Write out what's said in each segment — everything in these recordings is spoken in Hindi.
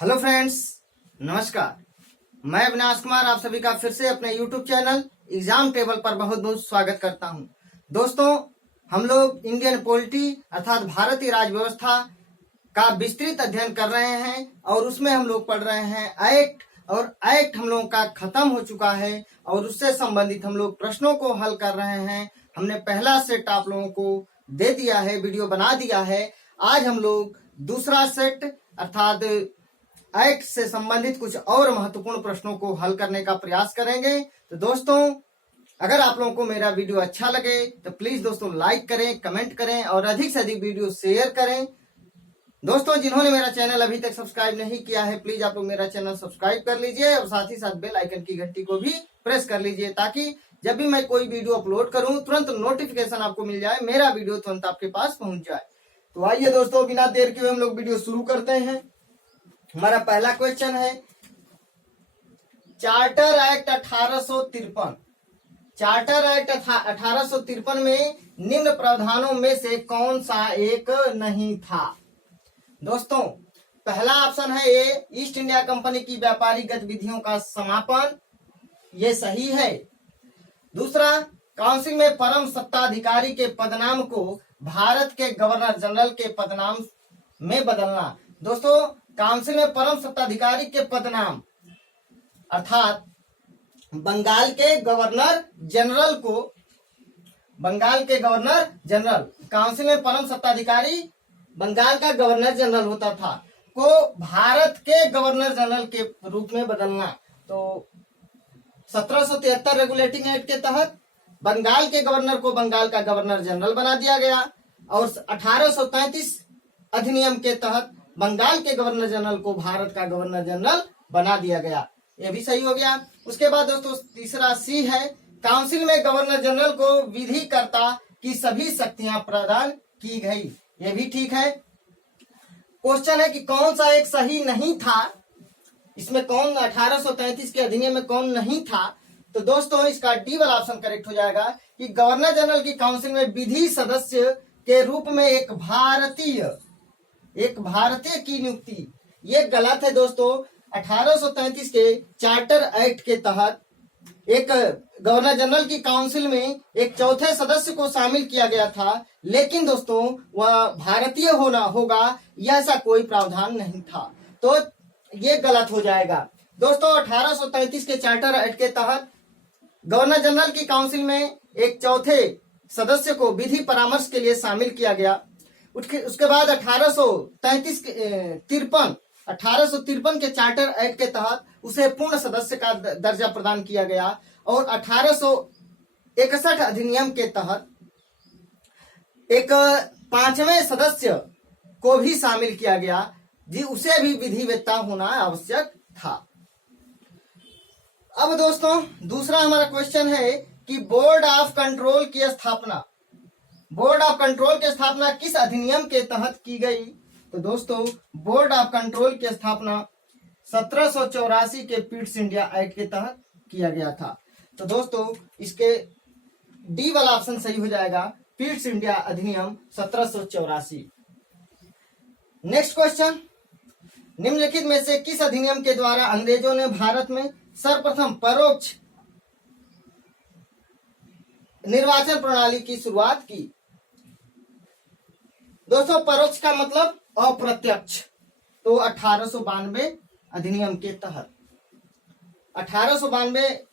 हेलो फ्रेंड्स, नमस्कार। मैं अविनाश कुमार आप सभी का फिर से अपने यूट्यूब चैनल एग्जाम टेबल पर बहुत बहुत स्वागत करता हूं। दोस्तों, हम लोग इंडियन पॉलिटी अर्थात भारतीय राज व्यवस्था का विस्तृत अध्ययन कर रहे हैं और उसमें हम लोग पढ़ रहे हैं एक्ट। और एक्ट हम लोगों का खत्म हो चुका है और उससे संबंधित हम लोग प्रश्नों को हल कर रहे हैं। हमने पहला सेट आप लोगों को दे दिया है, वीडियो बना दिया है। आज हम लोग दूसरा सेट अर्थात एक्ट से संबंधित कुछ और महत्वपूर्ण प्रश्नों को हल करने का प्रयास करेंगे। तो दोस्तों, अगर आप लोगों को मेरा वीडियो अच्छा लगे तो प्लीज दोस्तों लाइक करें, कमेंट करें और अधिक से अधिक वीडियो शेयर करें। दोस्तों, जिन्होंने मेरा चैनल अभी तक सब्सक्राइब नहीं किया है, प्लीज आप लोग मेरा चैनल सब्सक्राइब कर लीजिए और साथ ही साथ बेल आइकन की घंटी को भी प्रेस कर लीजिए ताकि जब भी मैं कोई वीडियो अपलोड करूं तुरंत नोटिफिकेशन आपको मिल जाए, मेरा वीडियो तुरंत आपके पास पहुंच जाए। तो आइए दोस्तों, बिना देर के हम लोग वीडियो शुरू करते हैं। हमारा पहला क्वेश्चन है चार्टर एक्ट 1853। चार्टर एक्ट 1853 में निम्न प्रावधानों में से कौन सा एक नहीं था? दोस्तों, पहला ऑप्शन है ए, ईस्ट इंडिया कंपनी की व्यापारिक गतिविधियों का समापन, ये सही है। दूसरा, काउंसिल में परम सत्ताधिकारी के पदनाम को भारत के गवर्नर जनरल के पदनाम में बदलना। दोस्तों, काउंसिल में परम सत्ताधिकारी के पदनाम अर्थात बंगाल के गवर्नर जनरल काउंसिल में परम सत्ताधिकारी बंगाल का गवर्नर जनरल होता था को भारत के गवर्नर जनरल के रूप में बदलना। तो 1773 रेगुलेटिंग एक्ट के तहत बंगाल के गवर्नर को बंगाल का गवर्नर जनरल बना दिया गया और 1833 अधिनियम के तहत बंगाल के गवर्नर जनरल को भारत का गवर्नर जनरल बना दिया गया। ये भी सही हो गया। उसके बाद दोस्तों तीसरा सी है, काउंसिल में गवर्नर जनरल को विधिकर्ता की सभी शक्तियां प्रदान की गई, ये भी ठीक है। क्वेश्चन है कि कौन सा एक सही नहीं था, इसमें कौन 1833 के अधिनियम में कौन नहीं था? तो दोस्तों इसका डी वाला ऑप्शन करेक्ट हो जाएगा कि गवर्नर जनरल की काउंसिल में विधि सदस्य के रूप में एक भारतीय की नियुक्ति, ये गलत है दोस्तों। 1833 के चार्टर एक्ट के तहत एक गवर्नर जनरल की काउंसिल में एक चौथे सदस्य को शामिल किया गया था, लेकिन दोस्तों वह भारतीय होगा यह ऐसा कोई प्रावधान नहीं था, तो ये गलत हो जाएगा। दोस्तों 1833 के चार्टर एक्ट के तहत गवर्नर जनरल की काउंसिल में एक चौथे सदस्य को विधि परामर्श के लिए शामिल किया गया। उसके बाद 1853 के चार्टर एक्ट के तहत उसे पूर्ण सदस्य का दर्जा प्रदान किया गया और 1861 अधिनियम के तहत एक पांचवें सदस्य को भी शामिल किया गया, जी उसे भी विधिवेत्ता होना आवश्यक था। अब दोस्तों दूसरा हमारा क्वेश्चन है कि बोर्ड ऑफ कंट्रोल की स्थापना किस अधिनियम के तहत की गई? तो दोस्तों बोर्ड ऑफ कंट्रोल की स्थापना 1784 के पीट्स इंडिया एक्ट के तहत किया गया था। तो दोस्तों इसके डी वाला ऑप्शन सही हो जाएगा, पीट्स इंडिया अधिनियम 1784। नेक्स्ट क्वेश्चन, निम्नलिखित में से किस अधिनियम के द्वारा अंग्रेजों ने भारत में सर्वप्रथम परोक्ष निर्वाचन प्रणाली की शुरुआत की? दोस्तों परोक्ष का मतलब अप्रत्यक्ष, तो 1892 अधिनियम के तहत 1892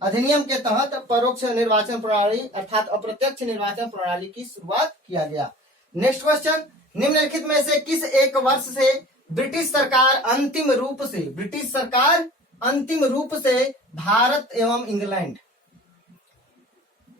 अधिनियम के तहत परोक्ष निर्वाचन प्रणाली अर्थात अप्रत्यक्ष निर्वाचन प्रणाली की शुरुआत किया गया। नेक्स्ट क्वेश्चन, निम्नलिखित में से किस एक वर्ष से ब्रिटिश सरकार अंतिम रूप से भारत एवं इंग्लैंड,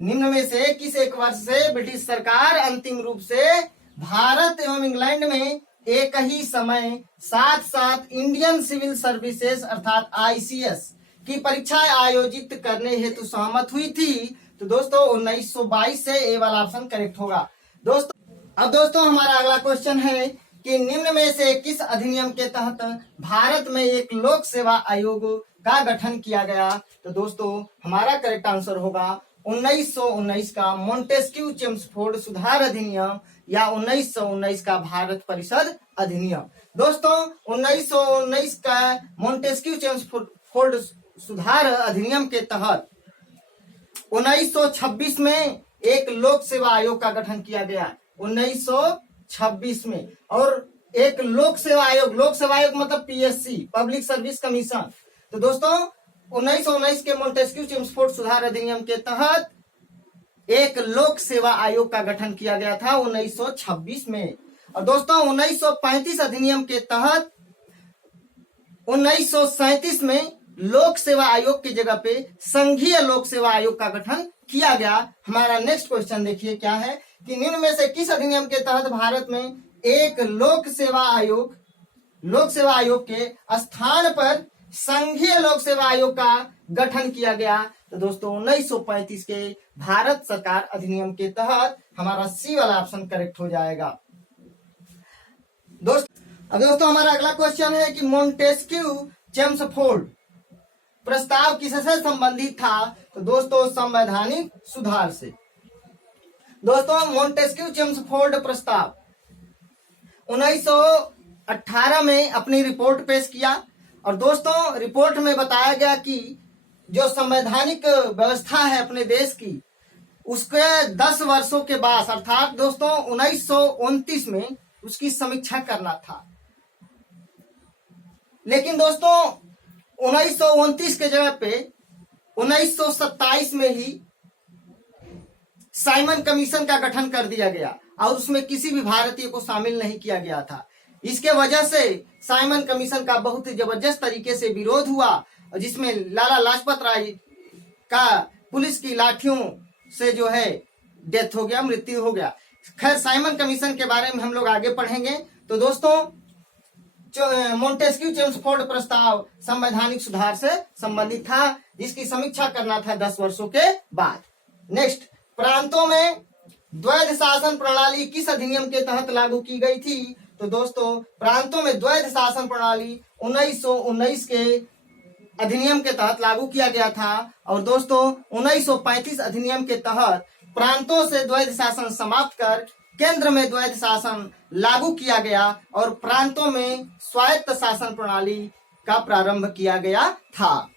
निम्न में से किस एक वर्ष से ब्रिटिश सरकार अंतिम रूप से भारत एवं इंग्लैंड में एक ही समय साथ साथ इंडियन सिविल सर्विसेज अर्थात ICS की परीक्षाएं आयोजित करने हेतु सहमत हुई थी? तो दोस्तों 1922 से ए वाला ऑप्शन करेक्ट होगा। अब दोस्तों हमारा अगला क्वेश्चन है कि निम्न में से किस अधिनियम के तहत भारत में एक लोक सेवा आयोग का गठन किया गया? तो दोस्तों हमारा करेक्ट आंसर होगा 1919 का मोंटेस्क्यू चेम्सफोर्ड सुधार अधिनियम या 1919 का भारत परिषद अधिनियम। दोस्तों 1919 का मोंटेस्क्यू चेम्सफोर्ड सुधार अधिनियम के तहत 1926 में एक लोक सेवा आयोग का गठन किया गया। 1926 में, और एक लोक सेवा आयोग मतलब पीएससी, पब्लिक सर्विस कमीशन। तो दोस्तों 1919 के मोंटेस्क्यू चेम्सफोर्ड सुधार अधिनियम के तहत एक लोक सेवा आयोग का गठन किया गया था 1926 में। और दोस्तों 1935 अधिनियम के तहत 1937 में लोक सेवा आयोग की जगह पे संघीय लोक सेवा आयोग का गठन किया गया। हमारा नेक्स्ट क्वेश्चन देखिए क्या है कि निम्न में से किस अधिनियम के तहत भारत में एक लोक सेवा आयोग के स्थान पर संघीय लोक सेवा आयोग का गठन किया गया? तो दोस्तों 1935 के भारत सरकार अधिनियम के तहत हमारा सी वाला ऑप्शन करेक्ट हो जाएगा। अब दोस्तों हमारा अगला क्वेश्चन है कि मोंटेस्क्यू चेम्सफोर्ड प्रस्ताव किससे संबंधित था? तो दोस्तों संवैधानिक सुधार से। दोस्तों मोंटेस्क्यू चेम्सफोर्ड प्रस्ताव 1918 में अपनी रिपोर्ट पेश किया। और दोस्तों रिपोर्ट में बताया गया कि जो संवैधानिक व्यवस्था है अपने देश की, उसके 10 वर्षों के बाद अर्थात दोस्तों 1929 में उसकी समीक्षा करना था। लेकिन दोस्तों 1929 के जगह पे 1927 में ही साइमन कमीशन का गठन कर दिया गया और उसमें किसी भी भारतीय को शामिल नहीं किया गया था। इसके वजह से साइमन कमीशन का बहुत ही जबरदस्त तरीके से विरोध हुआ, जिसमें लाला लाजपत राय का पुलिस की लाठियों से जो है डेथ हो गया, मृत्यु हो गया। खैर साइमन कमीशन के बारे में हम लोग आगे पढ़ेंगे। तो दोस्तों मोंटेस्क्यू चेम्सफोर्ड प्रस्ताव संवैधानिक सुधार से संबंधित था, जिसकी समीक्षा करना था 10 वर्षों के बाद। नेक्स्ट, प्रांतों में द्वैध शासन प्रणाली किस अधिनियम के तहत लागू की गई थी? तो दोस्तों प्रांतों में द्वैध शासन प्रणाली 1919 के अधिनियम के तहत लागू किया गया था। और दोस्तों 1935 अधिनियम के तहत प्रांतों से द्वैध शासन समाप्त कर केंद्र में द्वैध शासन लागू किया गया और प्रांतों में स्वायत्त शासन प्रणाली का प्रारंभ किया गया था।